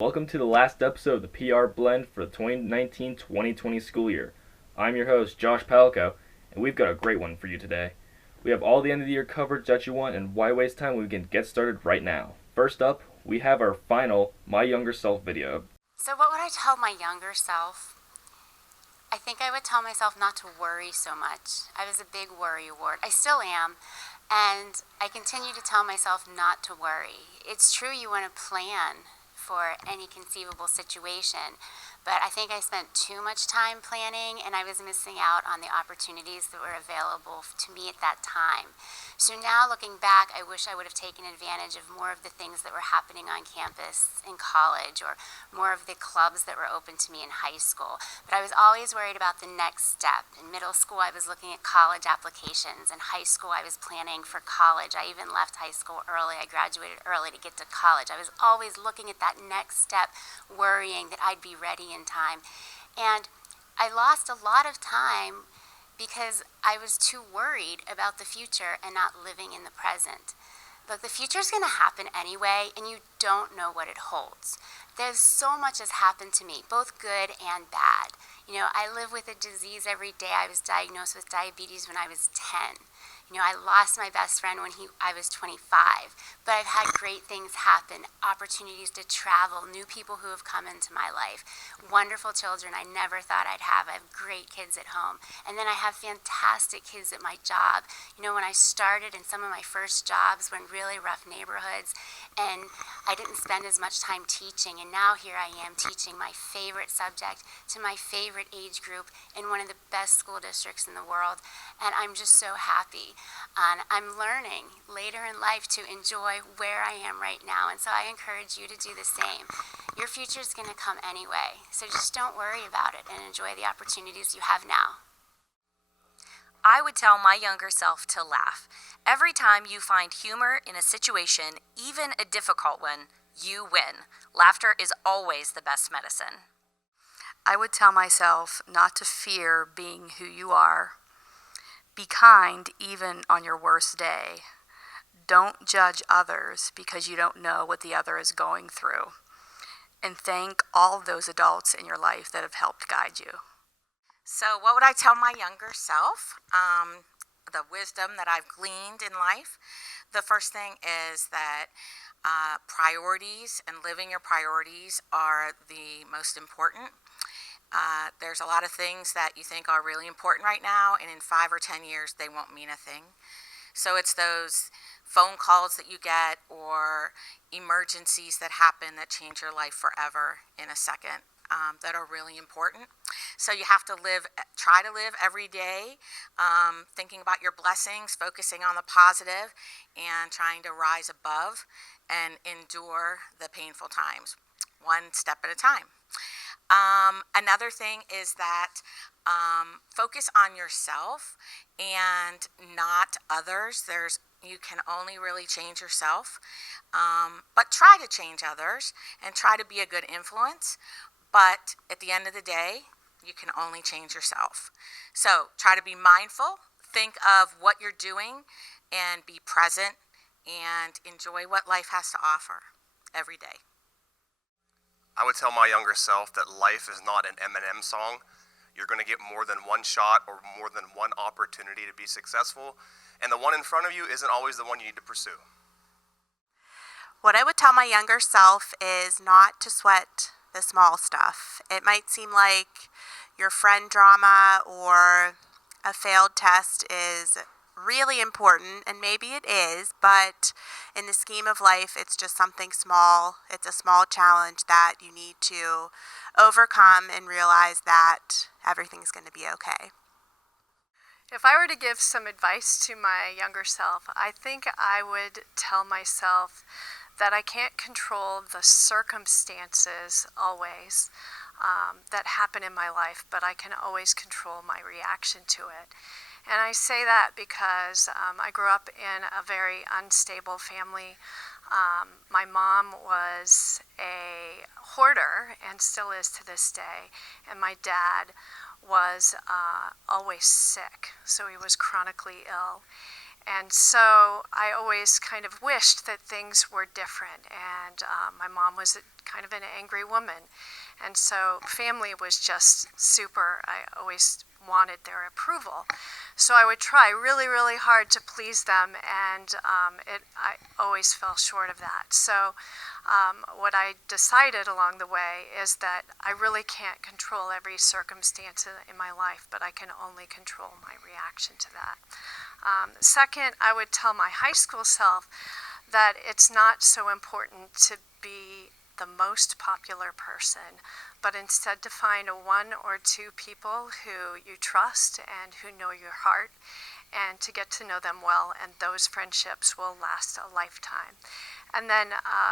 Welcome to the last episode of the PR Blend for the 2019-2020 school year. I'm your host, Josh Palco, and we've got a great one for you today. We have all the end of the year coverage that you want, and why waste time when we can get started right now. First up, we have our final My Younger Self video. So what would I tell my younger self? I think I would tell myself not to worry so much. I was a big worry wart. I still am. And I continue to tell myself not to worry. It's true you want to plan for any conceivable situation, but I think I spent too much time planning and I was missing out on the opportunities that were available to me at that time. So now looking back, I wish I would have taken advantage of more of the things that were happening on campus in college or more of the clubs that were open to me in high school. But I was always worried about the next step. In middle school, I was looking at college applications. In high school, I was planning for college. I even left high school early. I graduated early to get to college. I was always looking at that next step, worrying that I'd be ready in time. And I lost a lot of time because I was too worried about the future and not living in the present. Look, the future's going to happen anyway, and you don't know what it holds. There's so much has happened to me, both good and bad. You know, I live with a disease every day. I was diagnosed with diabetes when I was 10. You know, I lost my best friend when I was 25, but I've had great things happen, opportunities to travel, new people who have come into my life, wonderful children I never thought I'd have. I have great kids at home, and then I have fantastic kids at my job. You know, when I started in some of my first jobs were in really rough neighborhoods, and I didn't spend as much time teaching, and now here I am teaching my favorite subject to my favorite age group in one of the best school districts in the world, and I'm just so happy. And I'm learning later in life to enjoy where I am right now, and so I encourage you to do the same. Your future's going to come anyway, so just don't worry about it and enjoy the opportunities you have now. I would tell my younger self to laugh. Every time you find humor in a situation, even a difficult one, you win. Laughter is always the best medicine. I would tell myself not to fear being who you are. Be kind even on your worst day. Don't judge others because you don't know what the other is going through. And thank all those adults in your life that have helped guide you. So what would I tell my younger self? The wisdom that I've gleaned in life. The first thing is that priorities and living your priorities are the most important. There's a lot of things that you think are really important right now, and in 5 or 10 years, they won't mean a thing. So it's those phone calls that you get or emergencies that happen that change your life forever in a second that are really important. So you have to try to live every day thinking about your blessings, focusing on the positive, and trying to rise above and endure the painful times, one step at a time. Another thing is that focus on yourself and not others. You can only really change yourself, but try to change others and try to be a good influence. But at the end of the day, you can only change yourself. So try to be mindful, think of what you're doing, and be present and enjoy what life has to offer every day. I would tell my younger self that life is not an Eminem song. You're going to get more than one shot or more than one opportunity to be successful, and the one in front of you isn't always the one you need to pursue. What I would tell my younger self is not to sweat the small stuff. It might seem like your friend drama or a failed test is really important, and maybe it is, but in the scheme of life, it's just something small. It's a small challenge that you need to overcome and realize that everything's going to be okay. If I were to give some advice to my younger self, I think I would tell myself that I can't control the circumstances always that happen in my life, but I can always control my reaction to it. And I say that because I grew up in a very unstable family. My mom was a hoarder and still is to this day, and my dad was always sick, so he was chronically ill. And so I always kind of wished that things were different. And my mom was kind of an angry woman. And so family was just super. I always wanted their approval. So I would try really, really hard to please them, and I always fell short of that. So what I decided along the way is that I really can't control every circumstance in my life, but I can only control my reaction to that. Second, I would tell my high school self that it's not so important to be the most popular person, but instead to find one or two people who you trust and who know your heart, and to get to know them well, and those friendships will last a lifetime. And then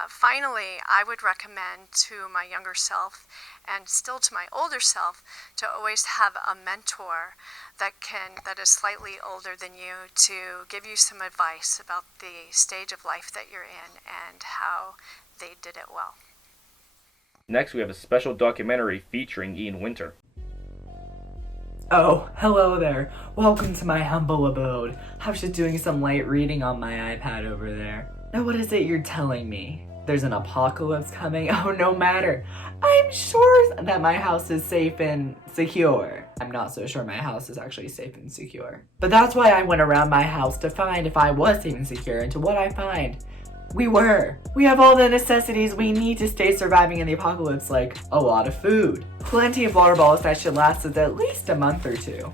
finally, I would recommend to my younger self, and still to my older self, to always have a mentor that is slightly older than you, to give you some advice about the stage of life that you're in and how they did it well. Next, we have a special documentary featuring Ian Winter. Oh, hello there. Welcome to my humble abode. I was just doing some light reading on my iPad over there. Now what is it you're telling me? There's an apocalypse coming? Oh, no matter. I'm sure that my house is safe and secure. I'm not so sure my house is actually safe and secure. But that's why I went around my house to find if I was safe and secure, and to what I find. We have all the necessities we need to stay surviving in the apocalypse, like a lot of food, plenty of water bottles that should last us at least a month or two.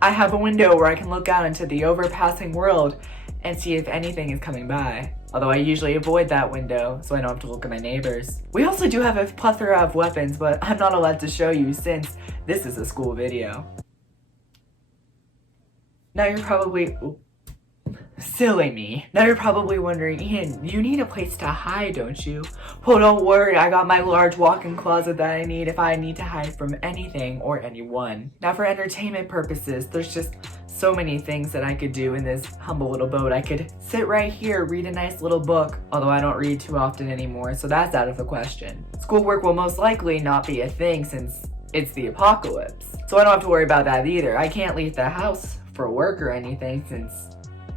I have a window where I can look out into the overpassing world and see if anything is coming by, although I usually avoid that window so I don't have to look at my neighbors. We also do have a plethora of weapons, but I'm not allowed to show you since this is a school video. Now you're probably... Silly me. Now you're probably wondering, Ian, you need a place to hide, don't you? Well, don't worry, I got my large walk-in closet that I need if I need to hide from anything or anyone. Now for entertainment purposes, there's just so many things that I could do in this humble little boat. I could sit right here, read a nice little book, although I don't read too often anymore, so that's out of the question. Schoolwork will most likely not be a thing since it's the apocalypse, so I don't have to worry about that either. I can't leave the house for work or anything since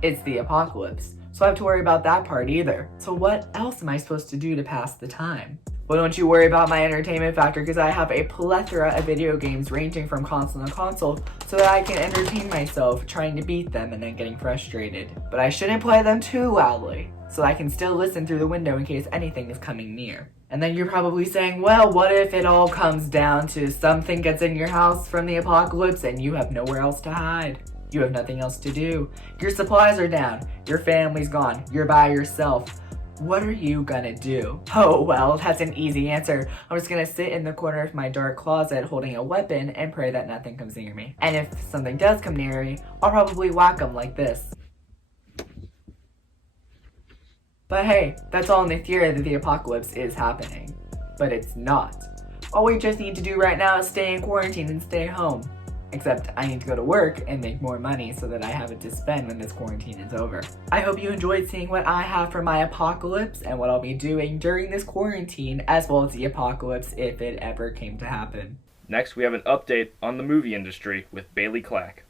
it's the apocalypse, so I have to worry about that part either. So what else am I supposed to do to pass the time? Well, don't you worry about my entertainment factor, because I have a plethora of video games ranging from console to console so that I can entertain myself trying to beat them and then getting frustrated. But I shouldn't play them too loudly, so I can still listen through the window in case anything is coming near. And then you're probably saying, well, what if it all comes down to something gets in your house from the apocalypse and you have nowhere else to hide? You have nothing else to do. Your supplies are down. Your family's gone. You're by yourself. What are you gonna do? Oh, well, that's an easy answer. I'm just gonna sit in the corner of my dark closet holding a weapon and pray that nothing comes near me. And if something does come near me, I'll probably whack them like this. But hey, that's all in the theory that the apocalypse is happening. But it's not. All we just need to do right now is stay in quarantine and stay home. Except I need to go to work and make more money so that I have it to spend when this quarantine is over. I hope you enjoyed seeing what I have for my apocalypse and what I'll be doing during this quarantine, as well as the apocalypse if it ever came to happen. Next, we have an update on the movie industry with Bailey Clack.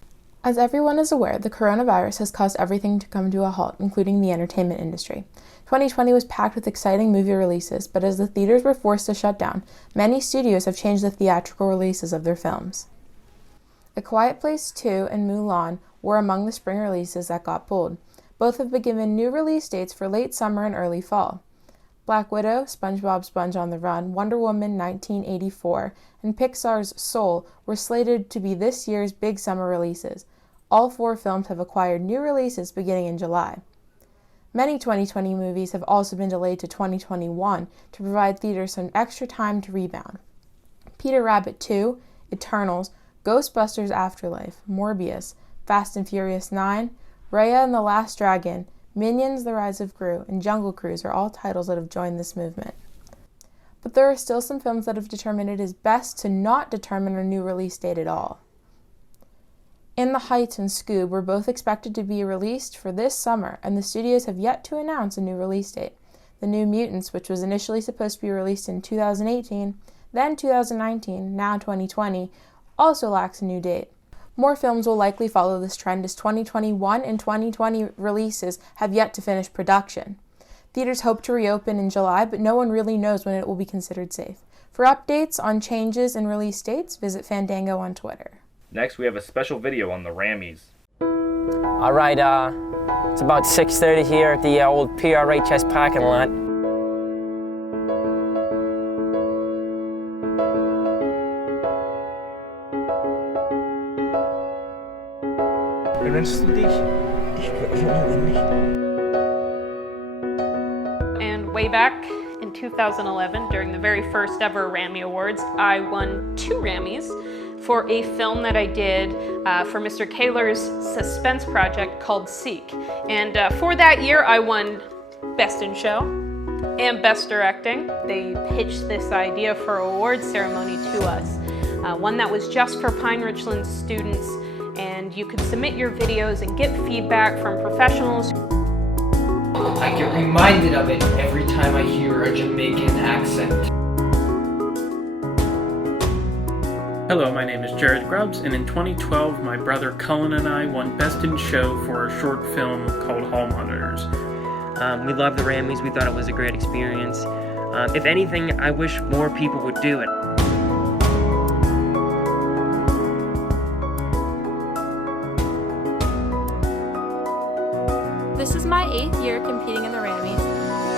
As everyone is aware, the coronavirus has caused everything to come to a halt, including the entertainment industry. 2020 was packed with exciting movie releases, but as the theaters were forced to shut down, many studios have changed the theatrical releases of their films. A Quiet Place 2 and Mulan were among the spring releases that got pulled. Both have been given new release dates for late summer and early fall. Black Widow, SpongeBob Sponge on the Run, Wonder Woman 1984, and Pixar's Soul were slated to be this year's big summer releases. All 4 films have acquired new releases beginning in July. Many 2020 movies have also been delayed to 2021 to provide theaters some extra time to rebound. Peter Rabbit 2, Eternals, Ghostbusters Afterlife, Morbius, Fast and Furious 9, Raya and the Last Dragon, Minions: The Rise of Gru, and Jungle Cruise are all titles that have joined this movement. But there are still some films that have determined it is best to not determine a new release date at all. In the Heights and Scoob were both expected to be released for this summer, and the studios have yet to announce a new release date. The New Mutants, which was initially supposed to be released in 2018, then 2019, now 2020, also lacks a new date. More films will likely follow this trend as 2021 and 2020 releases have yet to finish production. Theaters hope to reopen in July, but no one really knows when it will be considered safe. For updates on changes in release dates, visit Fandango on Twitter. Next, we have a special video on the Rammys. All right, it's about 6:30 here at the old PRHS parking lot. And way back in 2011, during the very first ever Ramy Awards, I won 2 Rammys for a film that I did for Mr. Kaler's suspense project called Seek. And for that year, I won Best in Show and Best Directing. They pitched this idea for an awards ceremony to us, one that was just for Pine Richland students, and you could submit your videos and get feedback from professionals. I get reminded of it every time I hear a Jamaican accent. Hello, my name is Jared Grubbs, and in 2012, my brother Cullen and I won Best in Show for a short film called Hall Monitors. We love the Rammys. We thought it was a great experience. If anything, I wish more people would do it. This is my 8th year competing in the Rammys,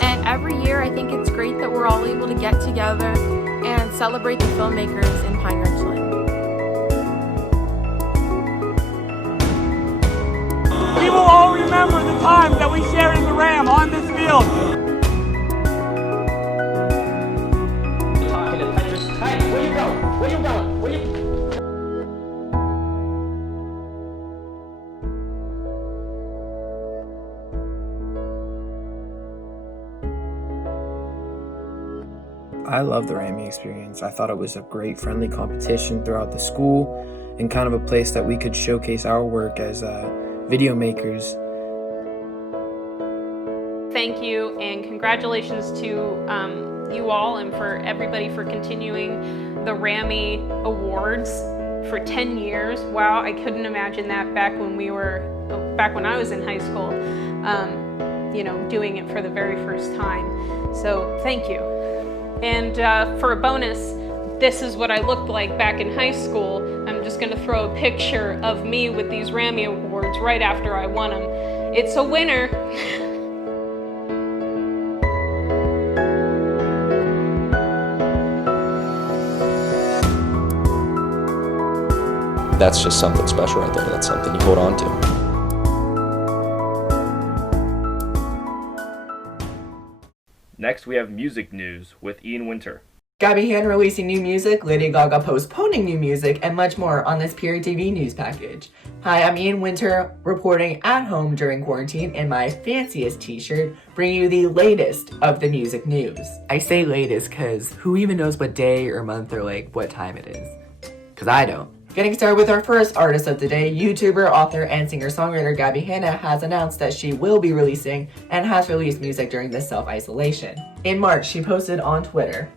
and every year I think it's great that we're all able to get together and celebrate the filmmakers in Pine Richland. We will all remember the times that we shared in the Ram on this field. Hey, where you going? Where you going? Where you... I love the Ramy experience. I thought it was a great friendly competition throughout the school and kind of a place that we could showcase our work as video makers. Thank you and congratulations to you all and for everybody for continuing the Ramy Awards for 10 years. Wow, I couldn't imagine that back when I was in high school, doing it for the very first time. So thank you. And for a bonus, this is what I looked like back in high school. I'm just going to throw a picture of me with these Ramy Awards right after I won them. It's a winner. That's just something special right there. That's something you hold on to. Next, we have music news with Ian Winter. Gabby Hanna releasing new music, Lady Gaga postponing new music, and much more on this PRHS TV news package. Hi, I'm Ian Winter, reporting at home during quarantine in my fanciest t-shirt, bringing you the latest of the music news. I say latest because who even knows what day or month or what time it is? Because I don't. Getting started with our first artist of the day, YouTuber, author, and singer-songwriter Gabby Hanna has announced that she will be releasing and has released music during this self-isolation. In March, she posted on Twitter,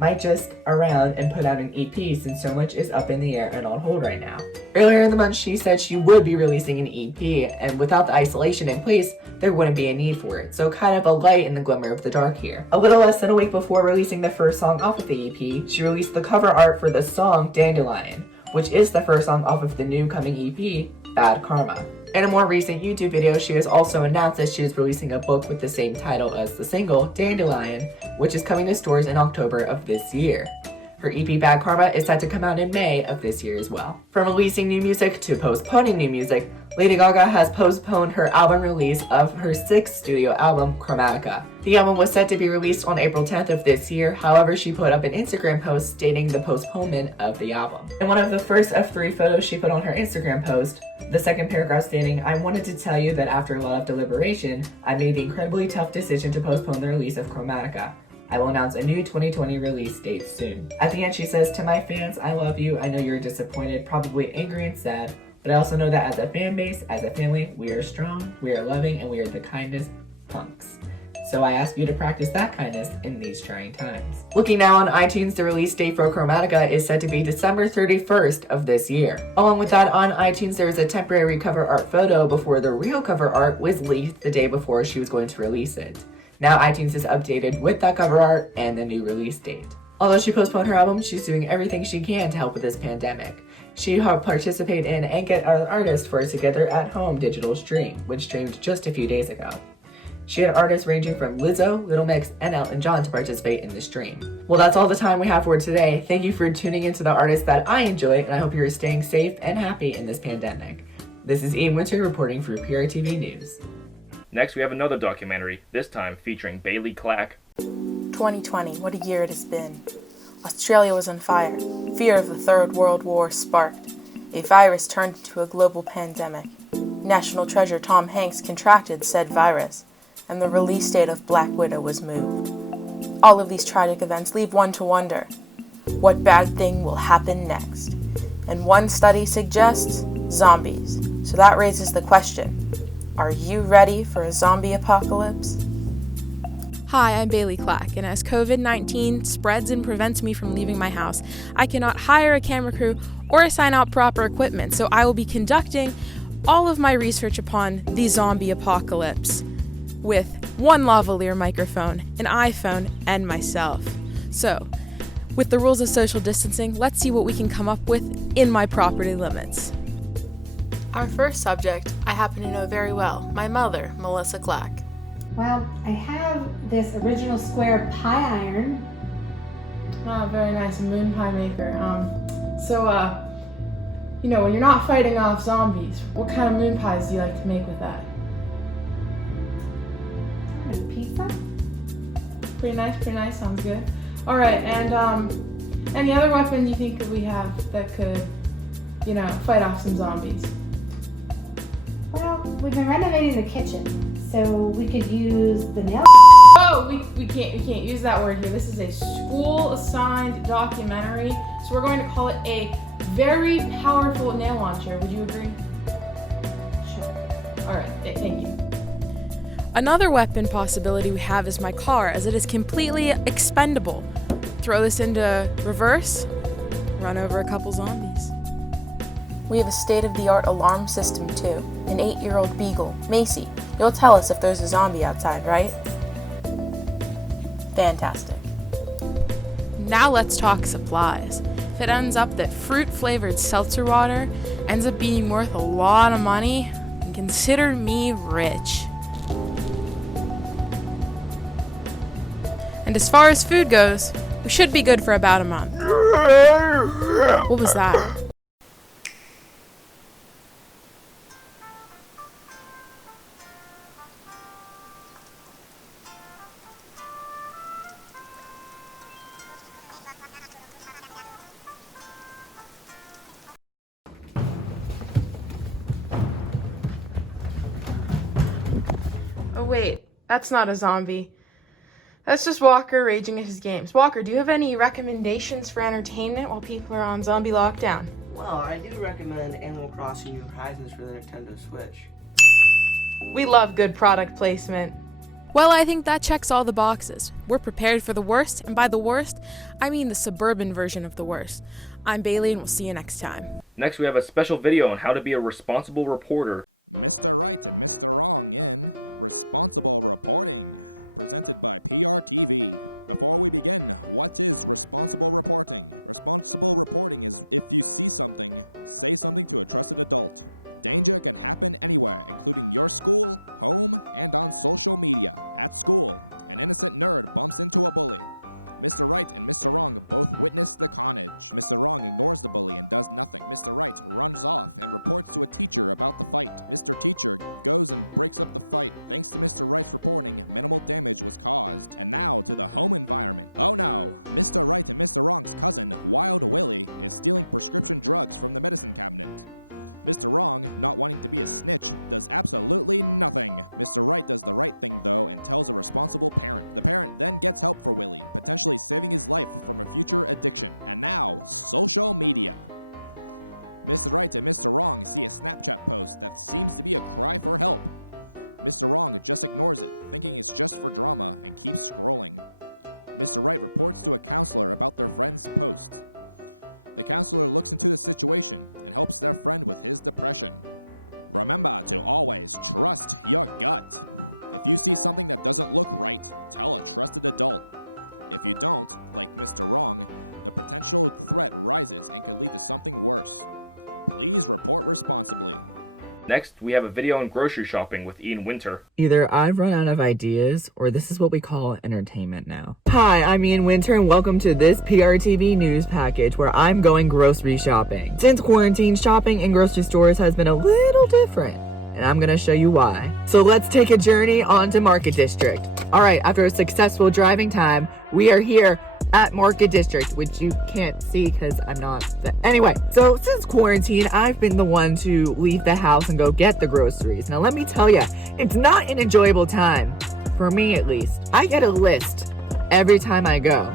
"Might just around and put out an EP since so much is up in the air and on hold right now." Earlier in the month, she said she would be releasing an EP, and without the isolation in place, there wouldn't be a need for it, so kind of a light in the glimmer of the dark here. A little less than a week before releasing the first song off of the EP, she released the cover art for the song Dandelion, which is the first song off of the new coming EP, Bad Karma. In a more recent YouTube video, she has also announced that she is releasing a book with the same title as the single, Dandelion, which is coming to stores in October of this year. Her EP Bad Karma is set to come out in May of this year as well. From releasing new music to postponing new music, Lady Gaga has postponed her album release of her 6th studio album, Chromatica. The album was set to be released on April 10th of this year, however she put up an Instagram post stating the postponement of the album. In one of the first of 3 photos she put on her Instagram post, the second paragraph stating, "I wanted to tell you that after a lot of deliberation, I made the incredibly tough decision to postpone the release of Chromatica. I will announce a new 2020 release date soon." At the end she says, "To my fans, I love you. I know you're disappointed, probably angry and sad, but I also know that as a fan base, as a family, we are strong, we are loving, and we are the kindest punks." So I ask you to practice that kindness in these trying times. Looking now on iTunes, the release date for Chromatica is set to be December 31st of this year. Along with that, on iTunes, there is a temporary cover art photo before the real cover art was leaked the day before she was going to release it. Now iTunes is updated with that cover art and the new release date. Although she postponed her album, she's doing everything she can to help with this pandemic. She helped participate in and get an artist for a Together at Home digital stream, which streamed just a few days ago. She had artists ranging from Lizzo, Little Mix, and Elton John to participate in the stream. Well, that's all the time we have for today. Thank you for tuning into the artists that I enjoy, and I hope you're staying safe and happy in this pandemic. This is Ian Winter reporting for PRTV News. Next, we have another documentary, this time featuring Bailey Clack. 2020, what a year it has been. Australia was on fire. Fear of the Third World War sparked. A virus turned into a global pandemic. National treasure Tom Hanks contracted said virus, and the release date of Black Widow was moved. All of these tragic events leave one to wonder, what bad thing will happen next? And one study suggests zombies. So that raises the question, are you ready for a zombie apocalypse? Hi, I'm Bailey Clack, and as COVID-19 spreads and prevents me from leaving my house, I cannot hire a camera crew or assign out proper equipment, so I will be conducting all of my research upon the zombie apocalypse with one lavalier microphone, an iPhone, and myself. So, with the rules of social distancing, let's see what we can come up with in my property limits. Our first subject I happen to know very well, my mother, Melissa Clack. Well, I have this original square pie iron. Oh, very nice, a moon pie maker. When you're not fighting off zombies, what kind of moon pies do you like to make with that? Pizza? Pretty nice, sounds good. All right, and any other weapon you think that we have that could, fight off some zombies? Well, we've been renovating the kitchen, so we could use the nail. Oh, we can't use that word here. This is a school-assigned documentary, so we're going to call it a very powerful nail launcher. Would you agree? Sure. All right, thank you. Another weapon possibility we have is my car, as it is completely expendable. Throw this into reverse, run over a couple zombies. We have a state-of-the-art alarm system too. An 8-year-old beagle, Macy. You'll tell us if there's a zombie outside, right? Fantastic. Now let's talk supplies. If it ends up that fruit-flavored seltzer water ends up being worth a lot of money, then consider me rich. And as far as food goes, we should be good for about a month. What was that? Oh wait, that's not a zombie. That's just Walker raging at his games. Walker, do you have any recommendations for entertainment while people are on zombie lockdown? Well, I do recommend Animal Crossing New Horizons for the Nintendo Switch. We love good product placement. Well, I think that checks all the boxes. We're prepared for the worst, and by the worst, I mean the suburban version of the worst. I'm Bailey, and we'll see you next time. Next, we have a special video on how to be a responsible reporter. Next, we have a video on grocery shopping with Ian Winter. Either I've run out of ideas, or this is what we call entertainment now. Hi, I'm Ian Winter, and welcome to this PRTV news package where I'm going grocery shopping. Since quarantine, shopping in grocery stores has been a little different, and I'm gonna show you why. So let's take a journey onto Market District. Alright, after a successful driving time, we are here at Market District, which you can't see because I'm not. Anyway, so since quarantine, I've been the one to leave the house and go get the groceries. Now let me tell you, it's not an enjoyable time, for me at least. I get a list every time I go.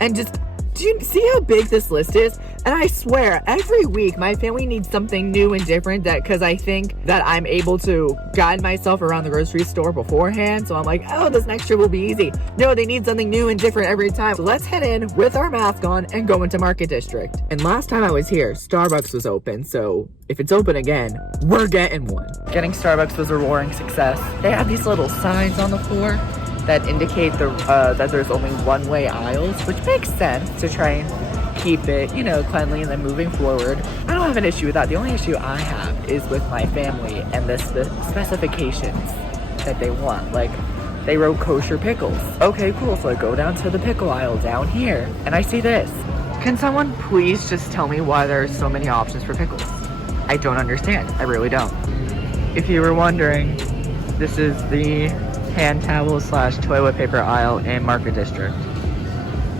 And just, do you see how big this list is? And I swear, every week my family needs something new and different because I think that I'm able to guide myself around the grocery store beforehand. So I'm like, oh, this next trip will be easy. No, they need something new and different every time. So let's head in with our mask on and go into Market District. And last time I was here, Starbucks was open. So if it's open again, we're getting one. Getting Starbucks was a roaring success. They have these little signs on the floor that indicate that there's only one-way aisles, which makes sense to try and keep it, cleanly and then moving forward. I don't have an issue with that. The only issue I have is with my family and the specifications that they want. Like, they wrote kosher pickles. Okay, cool. So I go down to the pickle aisle down here, and I see this. Can someone please just tell me why there are so many options for pickles? I don't understand. I really don't. If you were wondering, this is the hand towel / toilet paper aisle in Market District.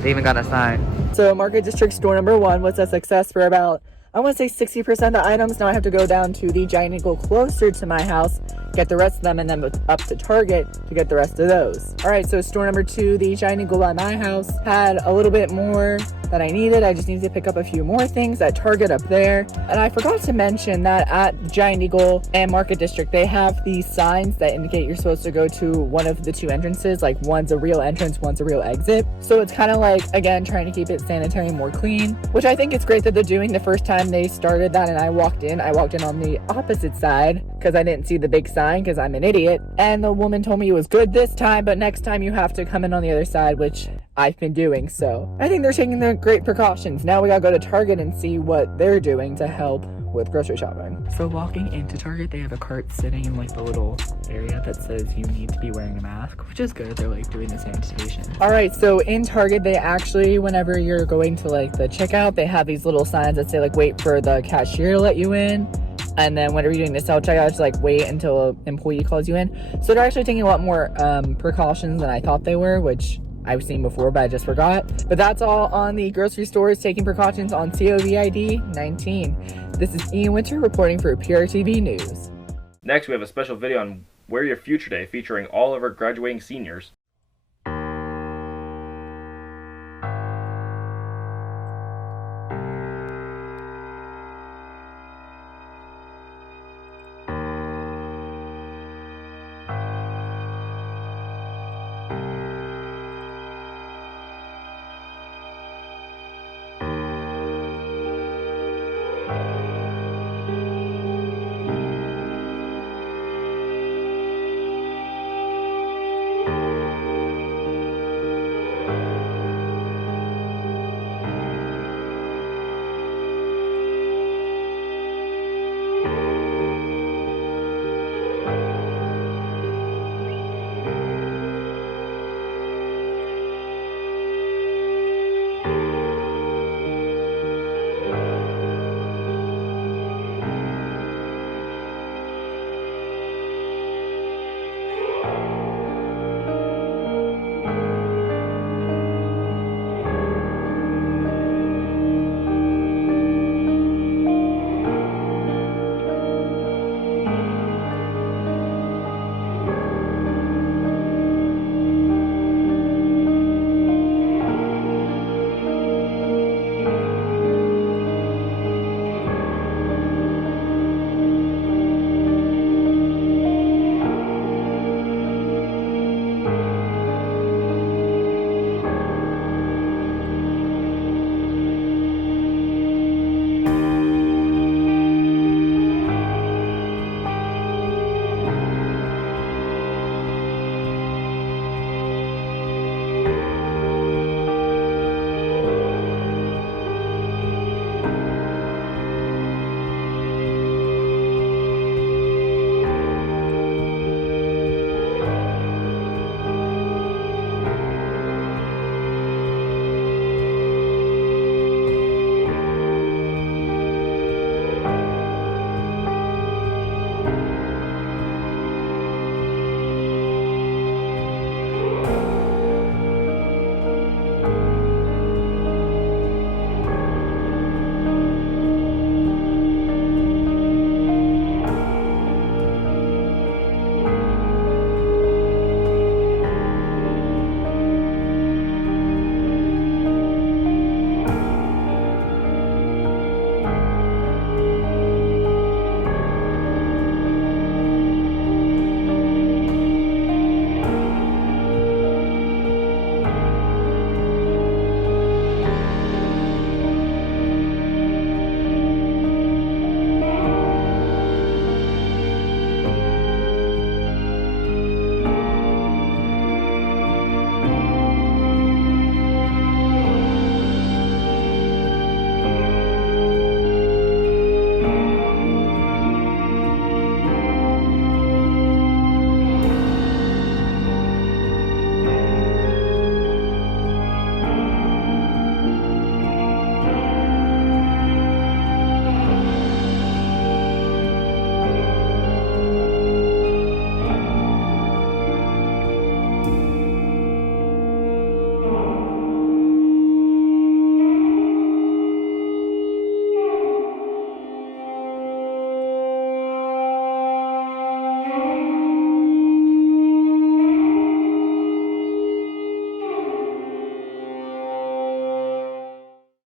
They even got a sign. So Market District store number 1 was a success for about, I want to say 60% of the items. Now I have to go down to the Giant Eagle closer to my house, get the rest of them, and then up to Target to get the rest of those. Alright, so store number 2, the Giant Eagle by my house, had a little bit more that I needed. I just needed to pick up a few more things at Target up there. And I forgot to mention that at the Giant Eagle and Market District, they have these signs that indicate you're supposed to go to one of the 2 entrances. Like, one's a real entrance, one's a real exit. So it's kind of like, again, trying to keep it sanitary and more clean, which I think it's great that they're doing. The first time they started that and I walked in on the opposite side because I didn't see the big sign because I'm an idiot. And the woman told me it was good this time, but next time you have to come in on the other side, which I've been doing. So I think they're taking the great precautions. Now we gotta go to Target and see what they're doing to help with grocery shopping. So walking into Target, they have a cart sitting in like the little area that says you need to be wearing a mask, which is good. They're like doing the sanitation. All right, so in Target, they actually, whenever you're going to like the checkout, they have these little signs that say like wait for the cashier to let you in. And then whenever you're doing the self-checkout, just like wait until an employee calls you in. So they're actually taking a lot more precautions than I thought they were, which I've seen before, but I just forgot. But that's all on the grocery stores taking precautions on COVID-19. This is Ian Winter reporting for PRTV News. Next, we have a special video on Wear Your Future Day featuring all of our graduating seniors.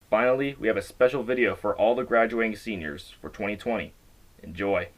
Finally, we have a special video for all the graduating seniors for 2020. Enjoy.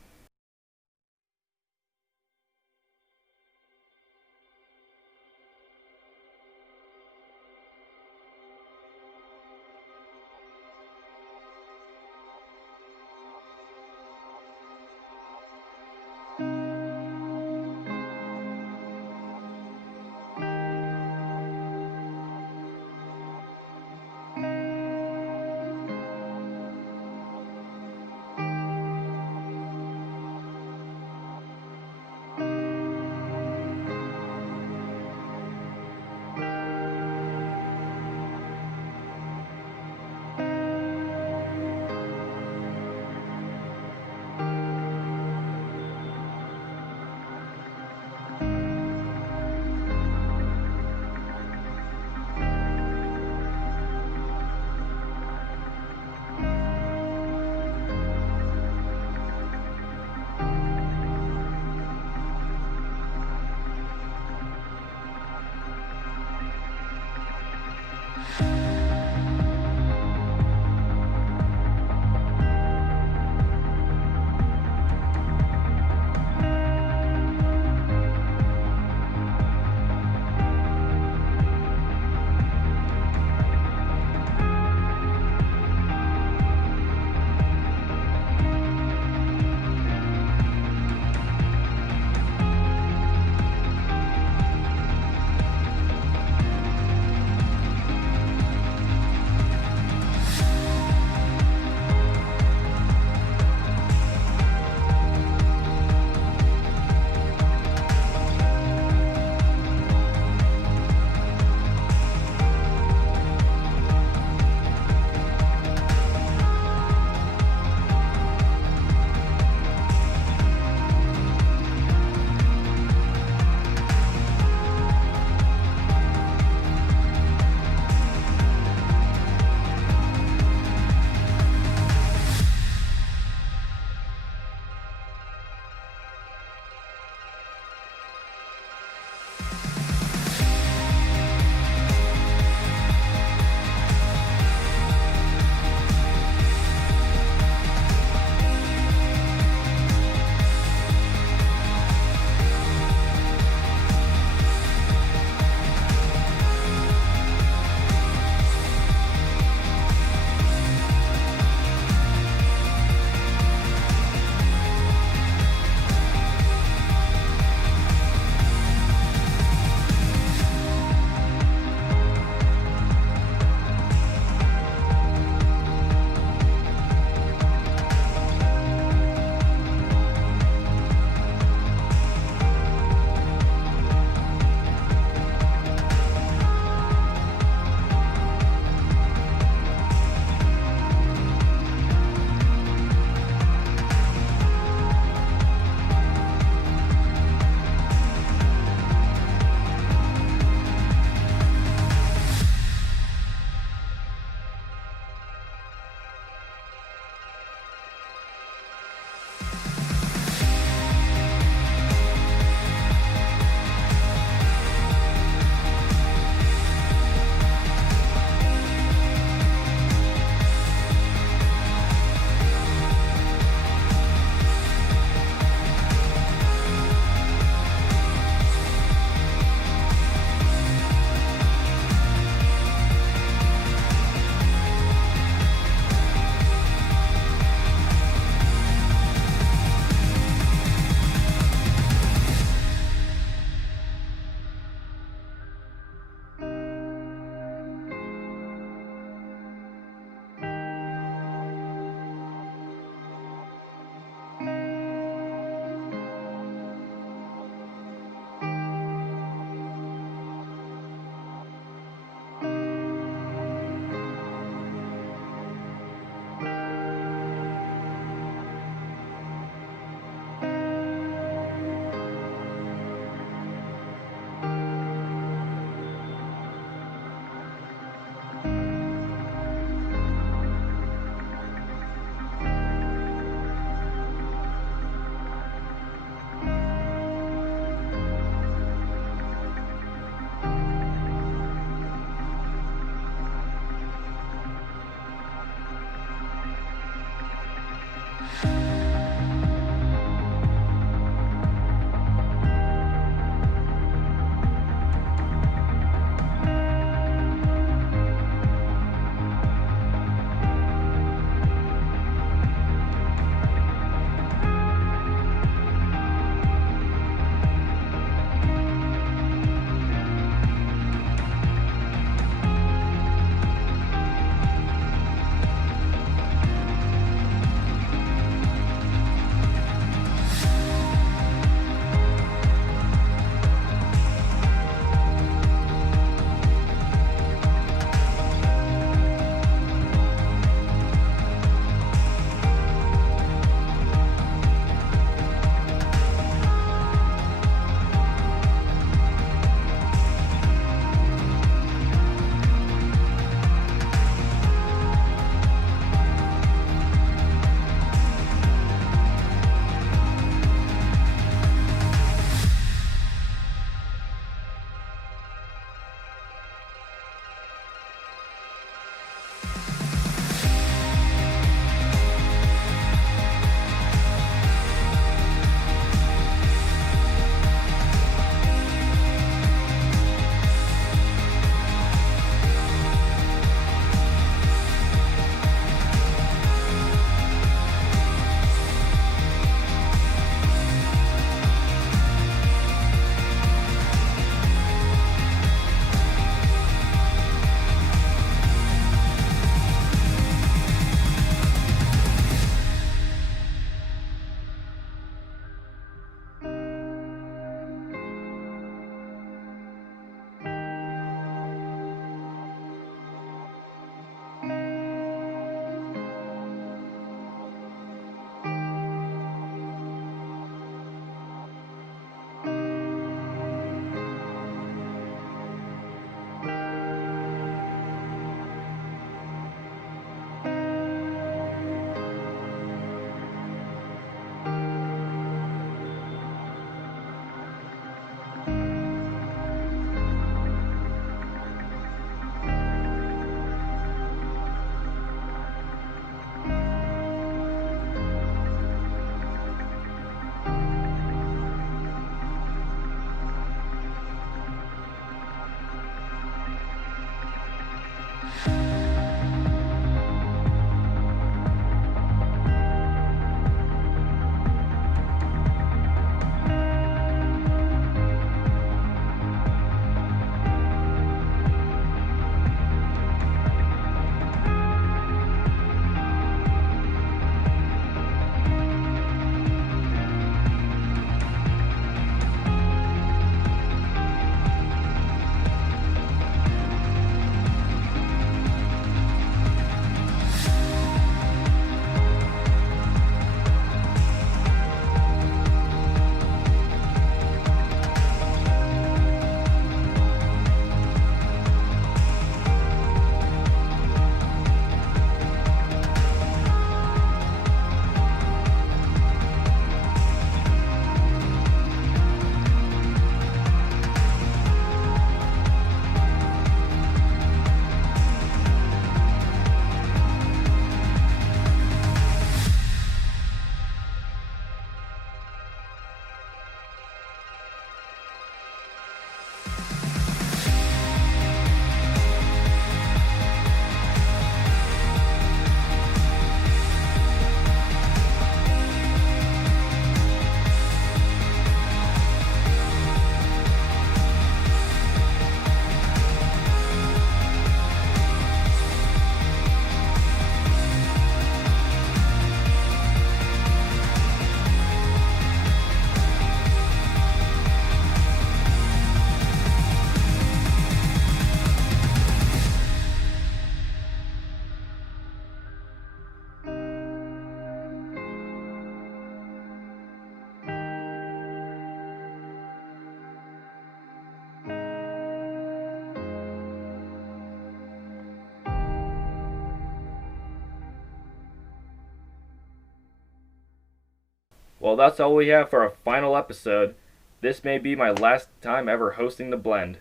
Well, that's all we have for our final episode. This may be my last time ever hosting The Blend.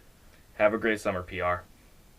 Have a great summer, PR.